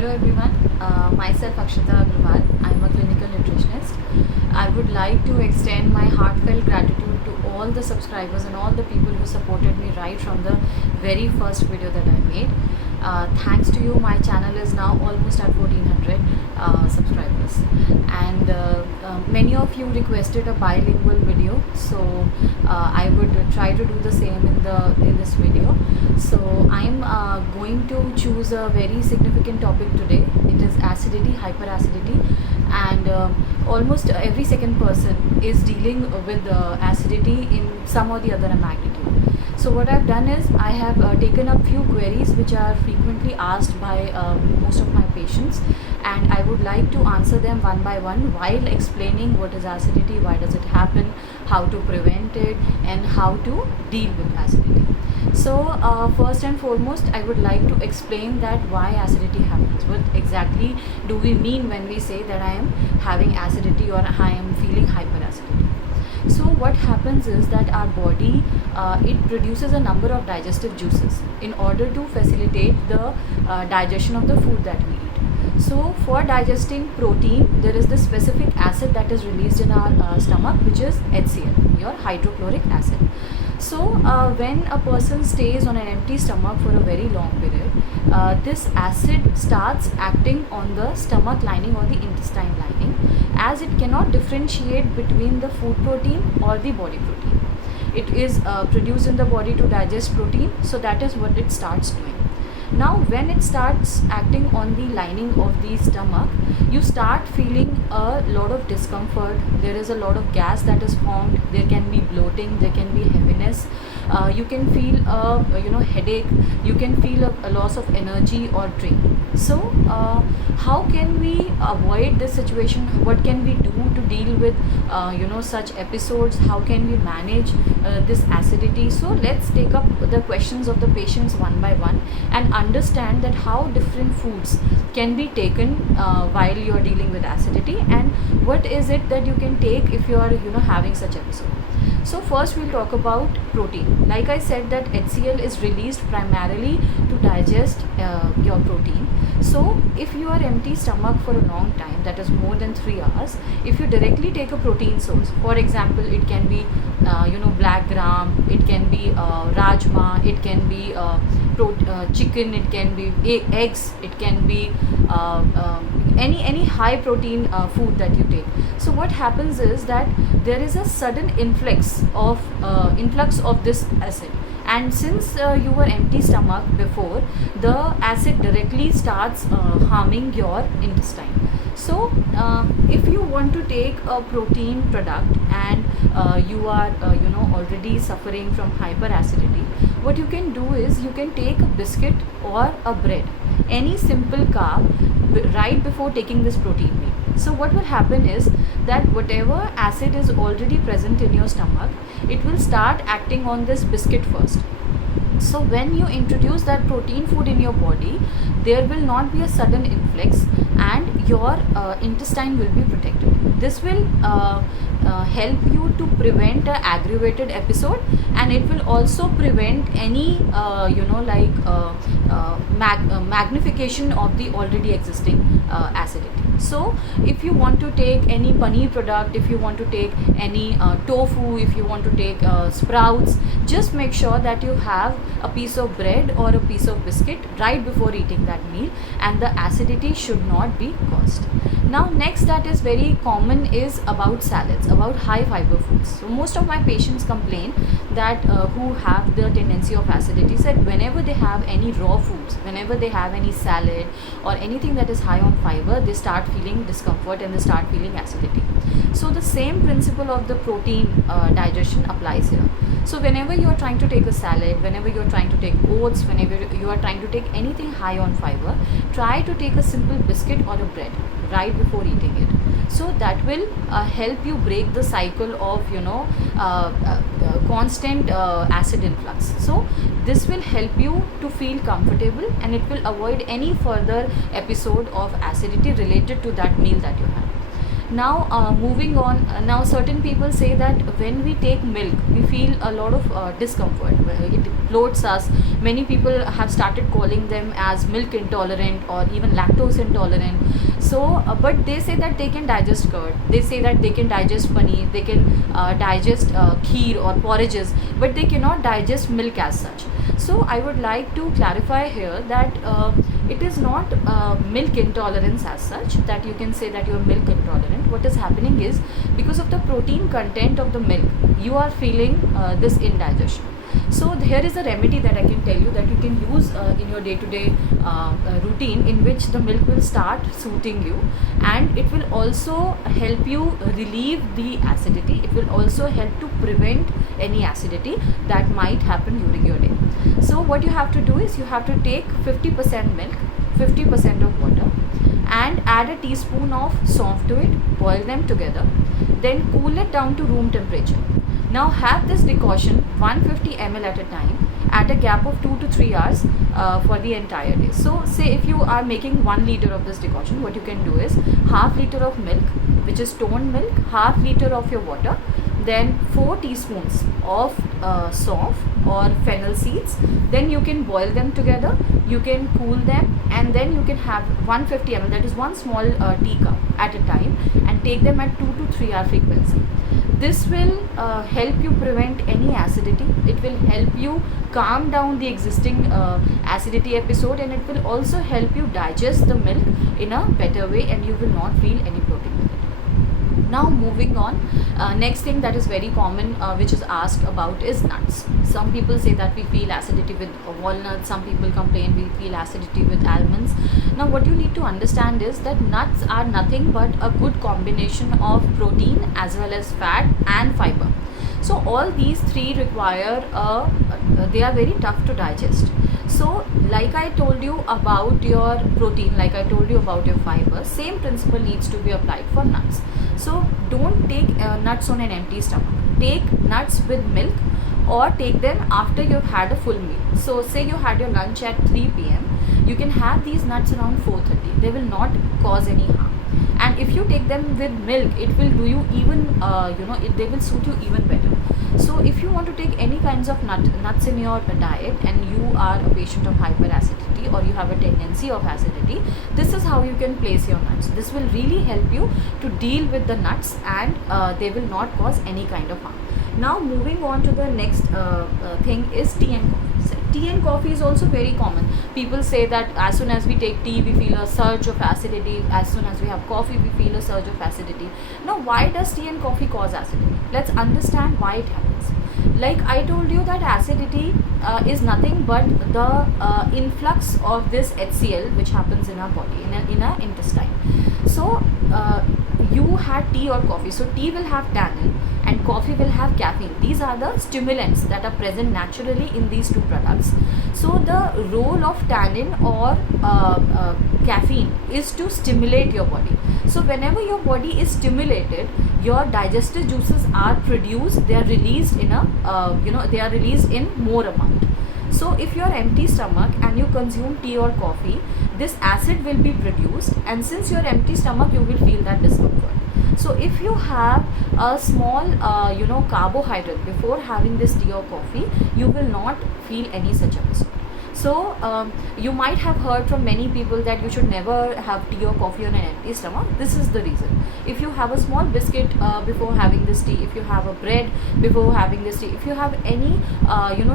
Hello everyone, myself Akshita Agrawal. I am a clinical nutritionist. I would like to extend my heartfelt gratitude to all the subscribers and all the people who supported me right from the very first video that I made. Thanks to you, my channel is now almost at 1400 subscribers, and many of you requested a bilingual video, so I would try to do the same in this video. So I'm going to choose a very significant topic today. It is acidity, hyperacidity, and almost every second person is dealing with acidity in some or the other magnitude. So what I've done is I have taken up few queries which are frequently asked by most of my patients, and I would like to answer them one by one while explaining what is acidity, why does it happen, how to prevent it, and how to deal with acidity. So first and foremost, I would like to explain that why acidity happens. What exactly do we mean when we say that I am having acidity or I am feeling hyperacidity? So what happens is that our body it produces a number of digestive juices in order to facilitate the digestion of the food that we eat. So for digesting protein, there is this specific acid that is released in our stomach, which is HCl, your hydrochloric acid. So when a person stays on an empty stomach for a very long period, this acid starts acting on the stomach lining or the intestine lining, as it cannot differentiate between the food protein or the body protein. It is produced in the body to digest protein, so that is what it starts doing. Now when it starts acting on the lining of the stomach, you start feeling a lot of discomfort. There is a lot of gas that is formed. There can be bloating, there can be heaviness, you can feel a headache, you can feel a loss of energy or drain. So how can we avoid this situation? What can we do to deal with such episodes? How can we manage this acidity? So let's take up the questions of the patients one by one and understand that how different foods can be taken while you are dealing with acidity, and what is it that you can take if you are having such episode. So first we'll talk about protein. Like I said, that HCl is released primarily to digest your protein. So if you are empty stomach for a long time, that is more than 3 hours, if you directly take a protein source, for example, it can be black gram, it can be rajma, it can be chicken, it can be eggs, it can be any high protein food that you take. So what happens is that there is a sudden influx of this acid, and since you were empty stomach before, the acid directly starts harming your intestine. So if you want to take a protein product and you are already suffering from hyperacidity, what you can do is you can take a biscuit or a bread, any simple carb, right before taking this protein meal. So what will happen is that whatever acid is already present in your stomach, it will start acting on this biscuit first. So when you introduce that protein food in your body, there will not be a sudden influx, and your intestine will be protected. This will help you to prevent an aggravated episode, and it will also prevent any magnification of the already existing acidity. So if you want to take any paneer product, if you want to take any tofu, if you want to take sprouts, just make sure that you have a piece of bread or a piece of biscuit right before eating that meal, and the acidity should not be caused. Now next that is very common is about salads, about high fiber foods. So most of my patients complain that who have the tendency of acidity, said whenever they have any raw foods, whenever they have any salad or anything that is high on fiber, they start feeling discomfort and they start feeling acidity. So the same principle of the protein digestion applies here. So whenever you are trying to take a salad, whenever you are trying to take oats, whenever you are trying to take anything high on fiber, try to take a simple biscuit or a bread right before eating it. So that will help you break the cycle of constant acid influx. So this will help you to feel comfortable, and it will avoid any further episode of acidity related to that meal that you have. Now, moving on, now certain people say that when we take milk, we feel a lot of discomfort. It bloats us. Many people have started calling them as milk intolerant or even lactose intolerant. So, but they say that they can digest curd. They say that they can digest paneer. They can digest kheer or porridges, but they cannot digest milk as such. So, I would like to clarify here that it is not milk intolerance as such, that you can say that you are milk intolerant. What is happening is, because of the protein content of the milk, you are feeling this indigestion. So here is a remedy that I can tell you that you can use in your day-to-day routine, in which the milk will start suiting you, and it will also help you relieve the acidity. It will also help to prevent any acidity that might happen during your day. So what you have to do is, you have to take 50% milk, 50% of water, and add a teaspoon of saunf to it. Boil them together, then cool it down to room temperature. Now have this decoction 150 ml at a time at a gap of 2 to 3 hours for the entire day. So say if you are making 1 liter of this decoction, what you can do is half liter of milk, which is toned milk, half liter of your water, then 4 teaspoons of saunf or fennel seeds. Then you can boil them together, you can cool them, and then you can have 150 ml, that is one small teacup at a time, and take them at 2 to 3 hour frequency. This will help you prevent any acidity. It will help you calm down the existing acidity episode, and it will also help you digest the milk in a better way, and you will not feel any bloating with it. Now moving on, next thing that is very common which is asked about is nuts. Some people say that we feel acidity with walnuts. Some people complain we feel acidity with almonds. Now what you need to understand is that nuts are nothing but a good combination of protein as well as fat and fiber. So all these three require they are very tough to digest. So like I told you about your protein, like I told you about your fiber, same principle needs to be applied for nuts. So don't take nuts on an empty stomach. Take nuts with milk, or take them after you've had a full meal. So say you had your lunch at 3 p.m. You can have these nuts around 4:30. They will not cause any harm. And if you take them with milk, it will do you even they will suit you even better. So if you want to take any kinds of nuts in your diet, and you are a patient of hyperacidity, or you have a tendency of acidity, this is how you can place your nuts. This will really help you to deal with the nuts, and they will not cause any kind of harm. Now moving on to the next thing is tea and coffee. Tea and coffee is also very common. People say that as soon as we take tea, we feel a surge of acidity. As soon as we have coffee, we feel a surge of acidity. Now why does tea and coffee cause acidity? Let's understand why it happens. Like I told you that acidity is nothing but the influx of this HCl which happens in our body, in our intestine. So you had tea or coffee. So tea will have tannin and coffee will have caffeine. These are the stimulants that are present naturally in these two products. So the role of tannin or caffeine is to stimulate your body. So whenever your body is stimulated, your digestive juices are produced. They are released in they are released in more amount. So if you are empty stomach and you consume tea or coffee, this acid will be produced, and since you are empty stomach, you will feel that discomfort. So if you have a small carbohydrate before having this tea or coffee, you will not feel any such episode. So you might have heard from many people that you should never have tea or coffee on an empty stomach. This is the reason. If you have a small biscuit before having this tea, if you have a bread before having this tea, if you have any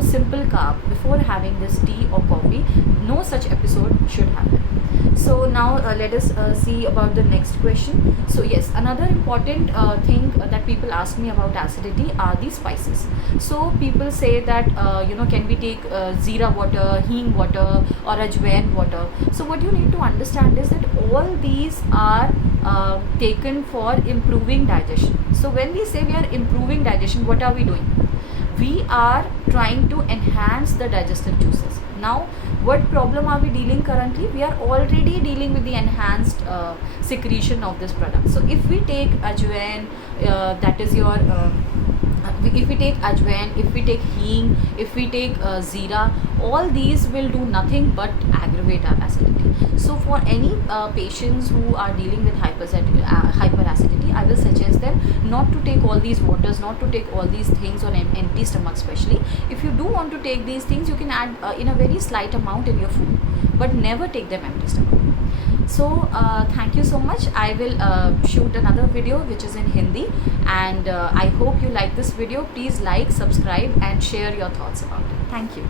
simple carb before having this tea or coffee, no such episode should happen. So now let us see about the next question. So yes, another important thing that people ask me about acidity are the spices. So people say that can we take zeera water, hing water, or ajwain water? So what you need to understand is that all these are taken for improving digestion. So when we say we are improving digestion, what are we doing? We are trying to enhance the digestive juices. Now what problem are we dealing currently? We are already dealing with the enhanced secretion of this product. So if we take ajwain, that is your if we take ajwain, if we take hing, if we take zeera, all these will do nothing but aggravate our acidity. So for any patients who are dealing with hyperacidity, I will suggest them not to take all these waters, not to take all these things on empty stomach. Especially if you do want to take these things, you can add in a very slight amount in your food, but never take them empty stomach. So thank you so much. I will shoot another video which is in Hindi, and I hope you like this video. Please like, subscribe and share your thoughts about it. Thank you.